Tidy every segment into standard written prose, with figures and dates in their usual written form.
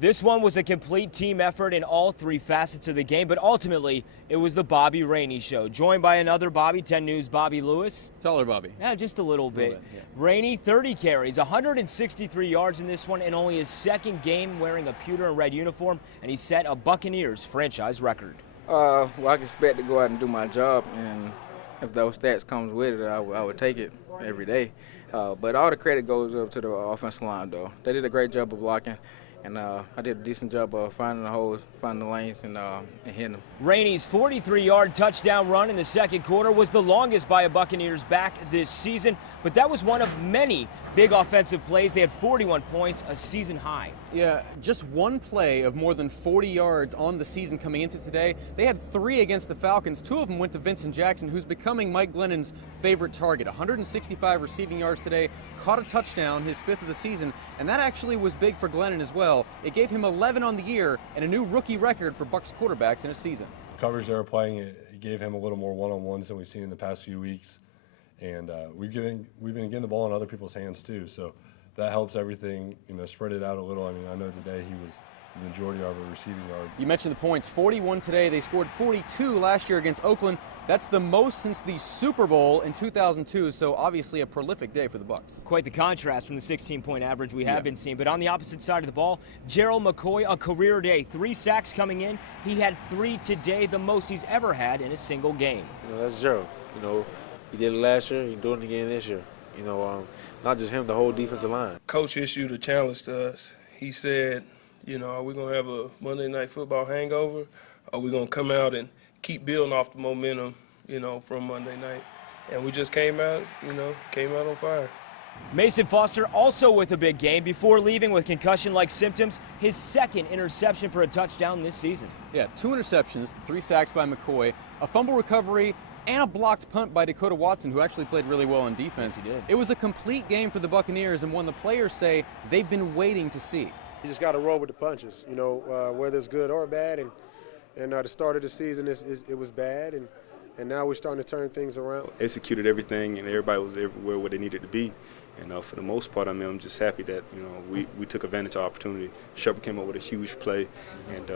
This one was a complete team effort in all three facets of the game, but ultimately it was the Bobby Rainey show. Joined by another Bobby, 10 News Bobby Lewis. Taller Bobby. Yeah, just a little bit. Yeah. Rainey, 30 carries, 163 yards in this one, and only his second game wearing a pewter and red uniform, and he set a Buccaneers franchise record. Well, I can expect to go out and do my job, and if those stats comes with it, I would take it every day. But all the credit goes up to the offensive line, though. They did a great job of blocking. And I did a decent job of finding the holes, finding the lanes, and hitting them. Rainey's 43-yard touchdown run in the second quarter was the longest by a Buccaneers back this season, but that was one of many big offensive plays. They had 41 points, a season high. Yeah, just one play of more than 40 yards on the season coming into today. They had 3 against the Falcons. 2 of them went to Vincent Jackson, who's becoming Mike Glennon's favorite target. 165 receiving yards today, caught a touchdown, his 5th of the season, and that actually was big for Glennon as well. It gave him 11 on the year and a new rookie record for Bucs quarterbacks in a season. Coverage they were playing, it gave him a little more one-on-ones than we've seen in the past few weeks. And we've been getting the ball in other people's hands too, so that helps everything, spread it out a little. I mean, I know today he was the majority of our receiving yard. You mentioned the points, 41 today. They scored 42 last year against Oakland. That's the most since the Super Bowl in 2002, so obviously a prolific day for the Bucs. Quite the contrast from the 16-point average we have been seeing. But on the opposite side of the ball, Gerald McCoy, a career day, 3 sacks coming in. He had 3 today, the most he's ever had in a single game. That's Gerald. He did it last year. He's doing it again this year. Not just him, the whole defensive line. Coach issued a challenge to us. He said, are we going to have a Monday Night Football hangover? Or are we going to come out and keep building off the momentum, from Monday night? And we just came out on fire. Mason Foster also with a big game before leaving with concussion-like symptoms, his second interception for a touchdown this season. Yeah, 2 interceptions, 3 sacks by McCoy, a fumble recovery, and a blocked punt by Dakota Watson, who actually played really well on defense. Yes, he did. It was a complete game for the Buccaneers, and one the players say they've been waiting to see. You just got to roll with the punches, whether it's good or bad. And the start of the season, it was bad, and now we're starting to turn things around. Executed everything, and everybody was everywhere where they needed to be. And for the most part, I'm just happy that we took advantage of our opportunity. Shepard came up with a huge play, and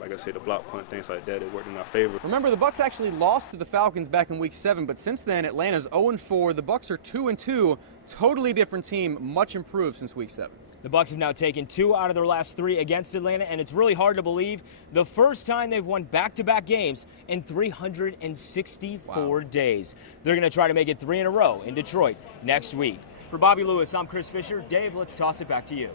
like I said, the block punt, things like that, it worked in our favor. Remember, the Bucs actually lost to the Falcons back in Week 7, but since then, Atlanta's 0-4. The Bucs are 2-2. Totally different team, much improved since Week 7. The Bucs have now taken 2 out of their last 3 against Atlanta, and it's really hard to believe the first time they've won back-to-back games in 364 days. They're going to try to make it 3 in a row in Detroit next week. For Bobby Lewis, I'm Chris Fisher. Dave, let's toss it back to you.